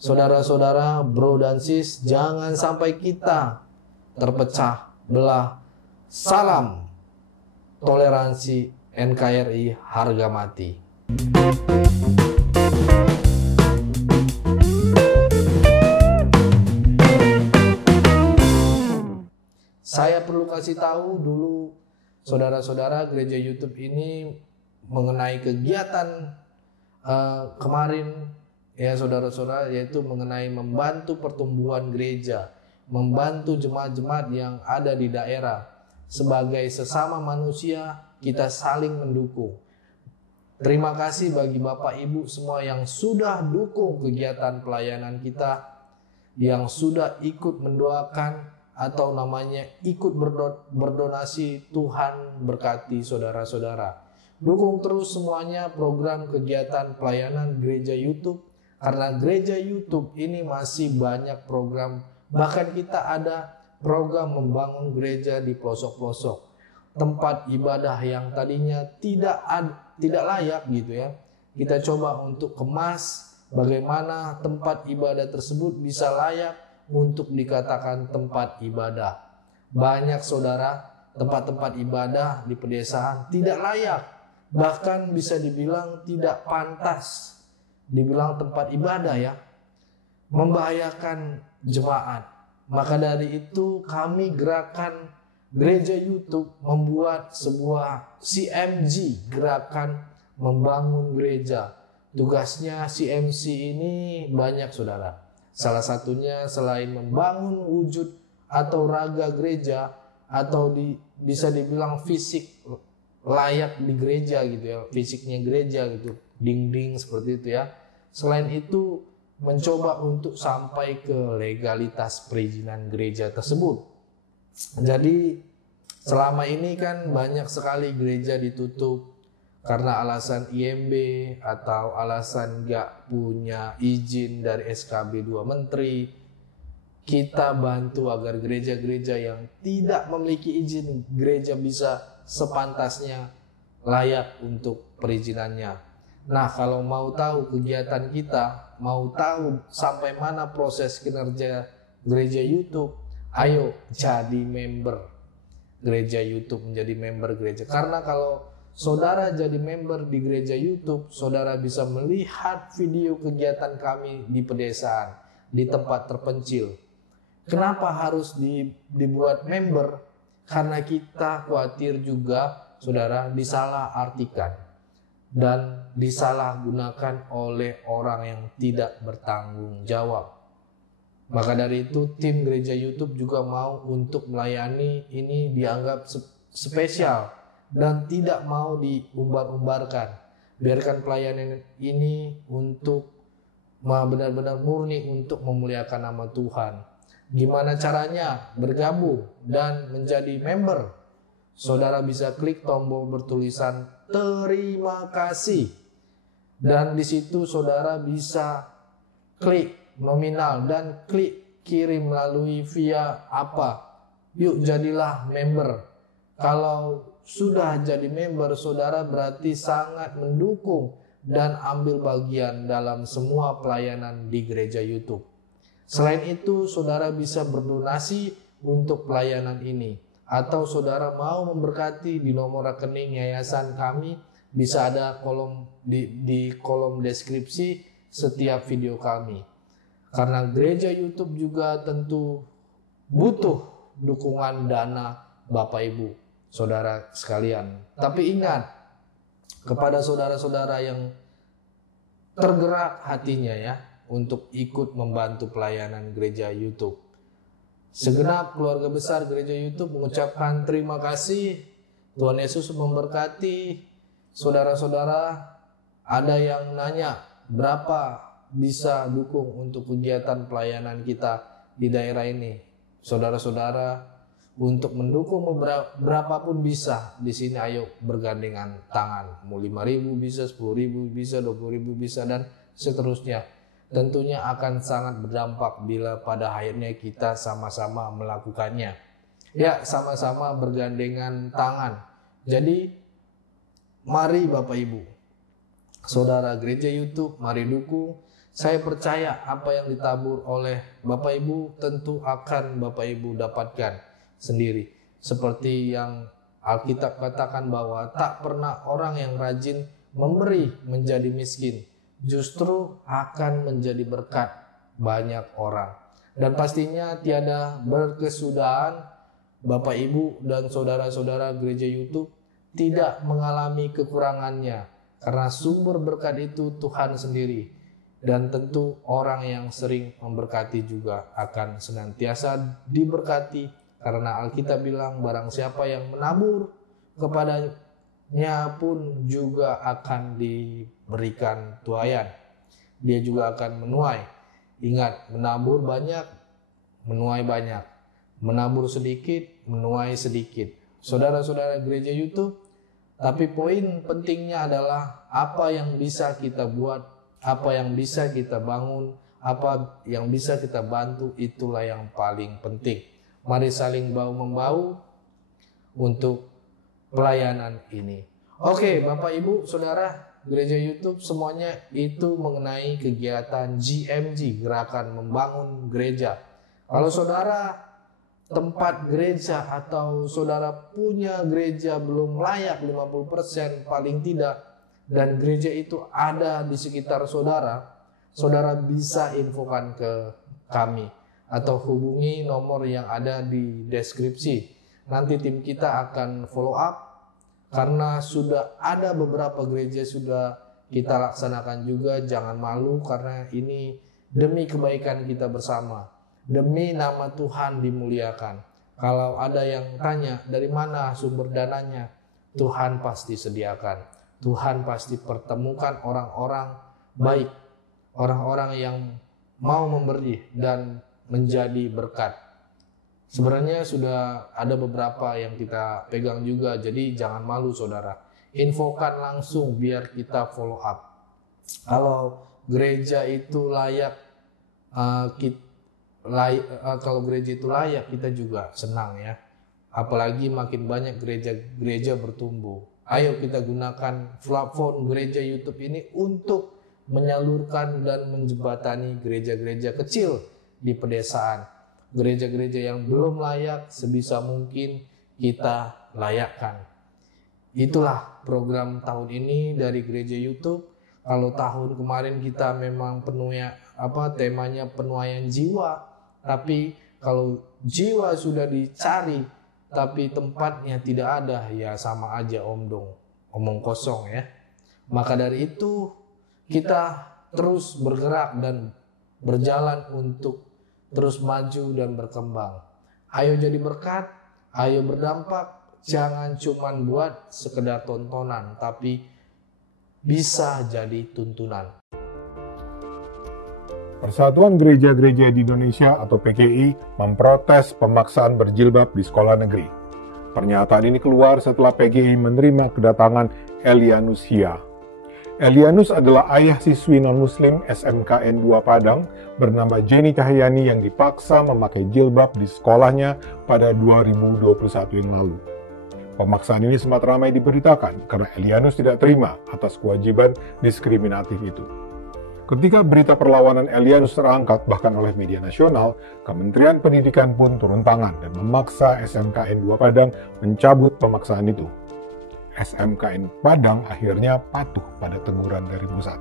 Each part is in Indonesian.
Saudara-saudara, bro dan sis, jangan sampai kita terpecah belah. Salam toleransi NKRI harga mati. Saya perlu kasih tahu dulu saudara-saudara, gereja YouTube ini mengenai kegiatan kemarin ya saudara-saudara, yaitu mengenai membantu pertumbuhan gereja, membantu jemaat-jemaat yang ada di daerah. Sebagai sesama manusia, kita saling mendukung. Terima kasih bagi Bapak Ibu semua yang sudah dukung kegiatan pelayanan kita, yang sudah ikut mendoakan atau namanya ikut berdonasi. Tuhan berkati saudara-saudara. Dukung terus semuanya program kegiatan pelayanan gereja YouTube, karena gereja YouTube ini masih banyak program. Bahkan kita ada program membangun gereja di pelosok-pelosok, tempat ibadah yang tadinya tidak layak gitu ya. Kita coba untuk kemas bagaimana tempat ibadah tersebut bisa layak untuk dikatakan tempat ibadah. Banyak saudara, tempat-tempat ibadah di pedesaan tidak layak, bahkan bisa dibilang tidak pantas dibilang tempat ibadah ya, membahayakan jemaat. Maka dari itu kami gerakan gereja YouTube membuat sebuah CMG, gerakan membangun gereja. Tugasnya CMC ini banyak saudara. Salah satunya selain membangun wujud atau raga gereja, atau bisa dibilang fisik layak di gereja gitu ya, fisiknya gereja gitu, dinding seperti itu ya. Selain itu mencoba untuk sampai ke legalitas perizinan gereja tersebut. Jadi selama ini kan banyak sekali gereja ditutup karena alasan IMB atau alasan gak punya izin dari SKB 2 Menteri. Kita bantu agar gereja-gereja yang tidak memiliki izin gereja bisa sepantasnya layak untuk perizinannya. Nah, kalau mau tahu kegiatan kita, mau tahu sampai mana proses kinerja gereja YouTube, ayo jadi member gereja YouTube, menjadi member gereja. Karena kalau saudara jadi member di gereja YouTube, saudara bisa melihat video kegiatan kami di pedesaan, di tempat terpencil. Kenapa harus dibuat member? Karena kita khawatir juga saudara disalahartikan dan disalahgunakan oleh orang yang tidak bertanggung jawab. Maka dari itu tim gereja YouTube juga mau untuk melayani ini dianggap spesial dan tidak mau diumbar-umbarkan. Biarkan pelayanan ini untuk benar-benar murni untuk memuliakan nama Tuhan. Gimana caranya bergabung dan menjadi member? Saudara bisa klik tombol bertulisan terima kasih, dan di situ saudara bisa klik nominal dan klik kirim melalui via apa. Yuk jadilah member. Kalau sudah jadi member, saudara berarti sangat mendukung dan ambil bagian dalam semua pelayanan di gereja YouTube. Selain itu, saudara bisa berdonasi untuk pelayanan ini. Atau saudara mau memberkati, di nomor rekening yayasan kami bisa ada kolom di kolom deskripsi setiap video kami. Karena gereja YouTube juga tentu butuh dukungan dana Bapak Ibu, saudara sekalian. Tapi ingat, kepada saudara-saudara yang tergerak hatinya ya untuk ikut membantu pelayanan gereja YouTube, segenap keluarga besar gereja YouTube mengucapkan terima kasih. Tuhan Yesus memberkati. Saudara-saudara, ada yang nanya berapa bisa dukung untuk kegiatan pelayanan kita di daerah ini. Saudara-saudara, untuk mendukung berapapun bisa. Di sini ayo bergandengan tangan. Mau 5.000 bisa, 10.000 bisa, 20.000 bisa, dan seterusnya. Tentunya akan sangat berdampak bila pada akhirnya kita sama-sama melakukannya. Ya, sama-sama bergandengan tangan. Jadi, mari Bapak Ibu, saudara gereja YouTube, mari dukung. saya percaya apa yang ditabur oleh Bapak Ibu tentu akan Bapak Ibu dapatkan sendiri. Seperti yang Alkitab katakan bahwa tak pernah orang yang rajin memberi menjadi miskin, justru akan menjadi berkat banyak orang. Dan pastinya tiada berkesudahan Bapak Ibu dan saudara-saudara gereja YouTube tidak mengalami kekurangannya, karena sumber berkat itu Tuhan sendiri. Dan tentu orang yang sering memberkati juga akan senantiasa diberkati, karena Alkitab bilang barang siapa yang menabur kepadanya pun juga akan diberikan tuaian. Dia juga akan menuai. Ingat, menabur banyak, menuai banyak. Menabur sedikit, menuai sedikit. Saudara-saudara gereja YouTube, tapi poin pentingnya adalah apa yang bisa kita buat, apa yang bisa kita bangun, apa yang bisa kita bantu, itulah yang paling penting. Mari saling bahu-membahu untuk pelayanan ini. Oke, Bapak Ibu, Saudara, gereja YouTube semuanya itu mengenai kegiatan GMG, Gerakan Membangun Gereja. Kalau saudara tempat gereja atau saudara punya gereja belum layak 50% paling tidak, dan gereja itu ada di sekitar saudara, saudara bisa infokan ke kami atau hubungi nomor yang ada di deskripsi. Nanti tim kita akan follow up, karena sudah ada beberapa gereja sudah kita laksanakan juga. Jangan malu, karena ini demi kebaikan kita bersama, demi nama Tuhan dimuliakan. Kalau ada yang tanya dari mana sumber dananya, Tuhan pasti sediakan. Tuhan pasti pertemukan orang-orang baik, orang-orang yang mau memberi dan menjadi berkat. Sebenarnya sudah ada beberapa yang kita pegang juga, jadi jangan malu saudara. Infokan langsung biar kita follow up. Kalau gereja itu layak, kalau gereja itu layak, kita juga senang ya. Apalagi makin banyak gereja bertumbuh. Ayo kita gunakan platform gereja YouTube ini untuk menyalurkan dan menjembatani gereja-gereja kecil di pedesaan. Gereja-gereja yang belum layak, sebisa mungkin kita layakkan. Itulah program tahun ini dari gereja YouTube. Kalau tahun kemarin kita memang temanya penuaian jiwa, tapi kalau jiwa sudah dicari tapi tempatnya tidak ada, ya sama aja omong kosong ya. Maka dari itu kita terus bergerak dan berjalan untuk terus maju dan berkembang. Ayo jadi berkat, ayo berdampak, jangan cuman buat sekedar tontonan, tapi bisa jadi tuntunan. Persatuan Gereja-Gereja di Indonesia atau PGI memprotes pemaksaan berjilbab di sekolah negeri. Pernyataan ini keluar setelah PGI menerima kedatangan Elianus Hia. Elianus adalah ayah siswi non-muslim SMKN 2 Padang bernama Jenny Cahyani yang dipaksa memakai jilbab di sekolahnya pada 2021 yang lalu. Pemaksaan ini sempat ramai diberitakan karena Elianus tidak terima atas kewajiban diskriminatif itu. Ketika berita perlawanan Elianus terangkat bahkan oleh media nasional, Kementerian Pendidikan pun turun tangan dan memaksa SMKN 2 Padang mencabut pemaksaan itu. SMKN Padang akhirnya patuh pada teguran dari pusat.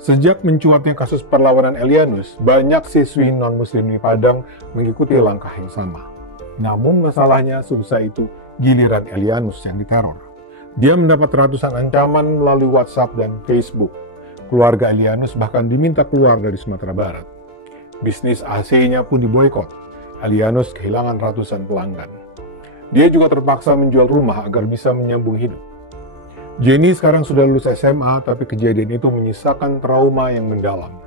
Sejak mencuatnya kasus perlawanan Elianus, banyak siswi non-muslim di Padang mengikuti langkah yang sama. Namun masalahnya selesai itu giliran Elianus yang diteror. Dia mendapat ratusan ancaman melalui WhatsApp dan Facebook. Keluarga Elianus bahkan diminta keluar dari Sumatera Barat. Bisnis AC-nya pun diboikot. Elianus kehilangan ratusan pelanggan. Dia juga terpaksa menjual rumah agar bisa menyambung hidup. Jenny sekarang sudah lulus SMA, tapi kejadian itu menyisakan trauma yang mendalam.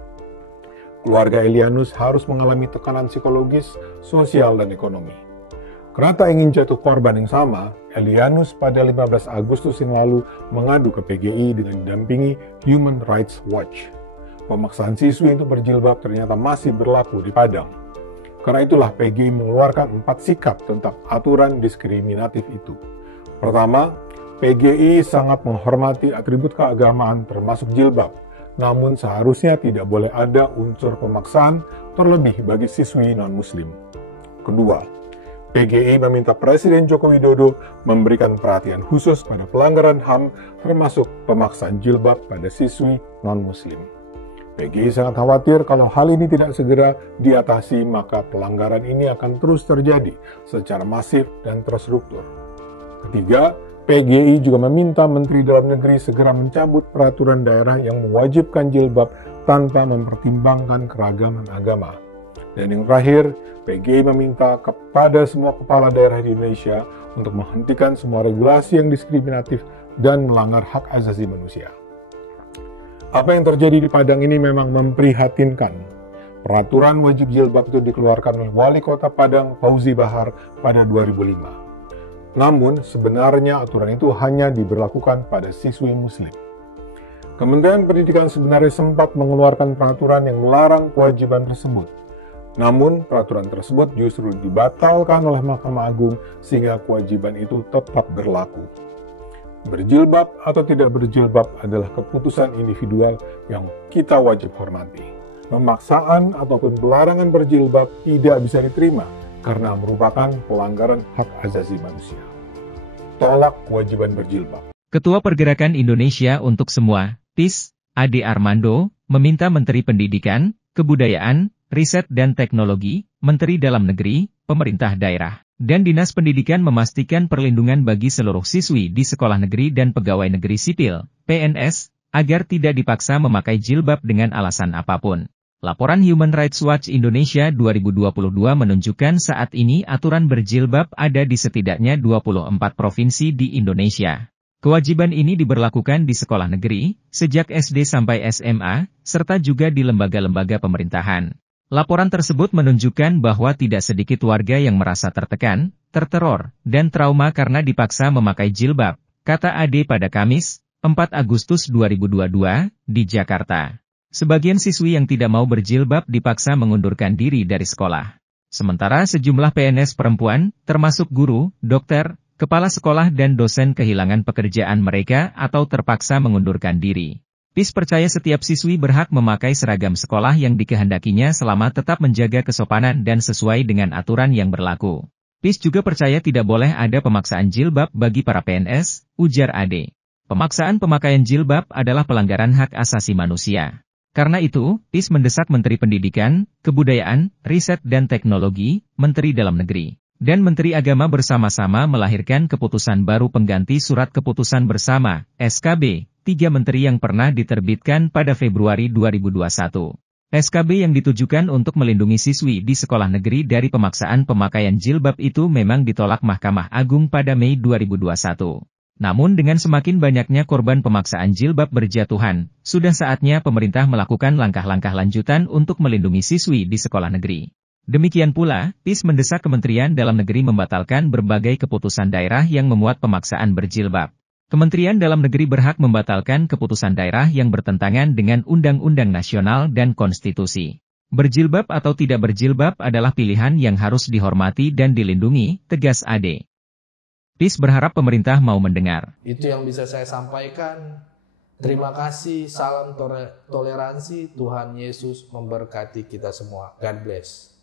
Keluarga Elianus harus mengalami tekanan psikologis, sosial, dan ekonomi. Karena tak ingin jatuh korban yang sama, Elianus pada 15 Agustus yang lalu mengadu ke PGI dengan didampingi Human Rights Watch. Pemaksaan siswi untuk berjilbab ternyata masih berlaku di Padang. Karena itulah PGI mengeluarkan 4 sikap tentang aturan diskriminatif itu. Pertama, PGI sangat menghormati atribut keagamaan termasuk jilbab, namun seharusnya tidak boleh ada unsur pemaksaan terlebih bagi siswi non-muslim. Kedua, PGI meminta Presiden Joko Widodo memberikan perhatian khusus pada pelanggaran HAM termasuk pemaksaan jilbab pada siswi non-muslim. PGI sangat khawatir kalau hal ini tidak segera diatasi, maka pelanggaran ini akan terus terjadi secara masif dan terstruktur. Ketiga, PGI juga meminta Menteri Dalam Negeri segera mencabut peraturan daerah yang mewajibkan jilbab tanpa mempertimbangkan keragaman agama. Dan yang terakhir, PGI meminta kepada semua kepala daerah di Indonesia untuk menghentikan semua regulasi yang diskriminatif dan melanggar hak asasi manusia. Apa yang terjadi di Padang ini memang memprihatinkan. Peraturan wajib jilbab itu dikeluarkan oleh Wali Kota Padang, Fauzi Bahar, pada 2005. Namun, sebenarnya aturan itu hanya diberlakukan pada siswi muslim. Kementerian Pendidikan sebenarnya sempat mengeluarkan peraturan yang melarang kewajiban tersebut. Namun, peraturan tersebut justru dibatalkan oleh Mahkamah Agung sehingga kewajiban itu tetap berlaku. Berjilbab atau tidak berjilbab adalah keputusan individual yang kita wajib hormati. Pemaksaan ataupun pelarangan berjilbab tidak bisa diterima karena merupakan pelanggaran hak asasi manusia. Tolak kewajiban berjilbab. Ketua Pergerakan Indonesia untuk Semua, PIS, Ade Armando, meminta Menteri Pendidikan, Kebudayaan, Riset dan Teknologi, Menteri Dalam Negeri, pemerintah daerah, dan Dinas Pendidikan memastikan perlindungan bagi seluruh siswi di sekolah negeri dan pegawai negeri sipil, PNS, agar tidak dipaksa memakai jilbab dengan alasan apapun. Laporan Human Rights Watch Indonesia 2022 menunjukkan saat ini aturan berjilbab ada di setidaknya 24 provinsi di Indonesia. Kewajiban ini diberlakukan di sekolah negeri, sejak SD sampai SMA, serta juga di lembaga-lembaga pemerintahan. Laporan tersebut menunjukkan bahwa tidak sedikit warga yang merasa tertekan, terteror, dan trauma karena dipaksa memakai jilbab, kata Ade pada Kamis, 4 Agustus 2022, di Jakarta. Sebagian siswi yang tidak mau berjilbab dipaksa mengundurkan diri dari sekolah. Sementara sejumlah PNS perempuan, termasuk guru, dokter, kepala sekolah dan dosen kehilangan pekerjaan mereka atau terpaksa mengundurkan diri. PIS percaya setiap siswi berhak memakai seragam sekolah yang dikehendakinya selama tetap menjaga kesopanan dan sesuai dengan aturan yang berlaku. PIS juga percaya tidak boleh ada pemaksaan jilbab bagi para PNS, ujar Ade. Pemaksaan pemakaian jilbab adalah pelanggaran hak asasi manusia. Karena itu, PIS mendesak Menteri Pendidikan, Kebudayaan, Riset dan Teknologi, Menteri Dalam Negeri, dan Menteri Agama bersama-sama melahirkan keputusan baru pengganti Surat Keputusan Bersama, SKB, 3 Menteri yang pernah diterbitkan pada Februari 2021. SKB yang ditujukan untuk melindungi siswi di sekolah negeri dari pemaksaan pemakaian jilbab itu memang ditolak Mahkamah Agung pada Mei 2021. Namun dengan semakin banyaknya korban pemaksaan jilbab berjatuhan, sudah saatnya pemerintah melakukan langkah-langkah lanjutan untuk melindungi siswi di sekolah negeri. Demikian pula, PIS mendesak Kementerian Dalam Negeri membatalkan berbagai keputusan daerah yang memuat pemaksaan berjilbab. Kementerian Dalam Negeri berhak membatalkan keputusan daerah yang bertentangan dengan undang-undang nasional dan konstitusi. Berjilbab atau tidak berjilbab adalah pilihan yang harus dihormati dan dilindungi, tegas Ade. PIS berharap pemerintah mau mendengar. Itu yang bisa saya sampaikan. Terima kasih, salam toleransi, Tuhan Yesus memberkati kita semua. God bless.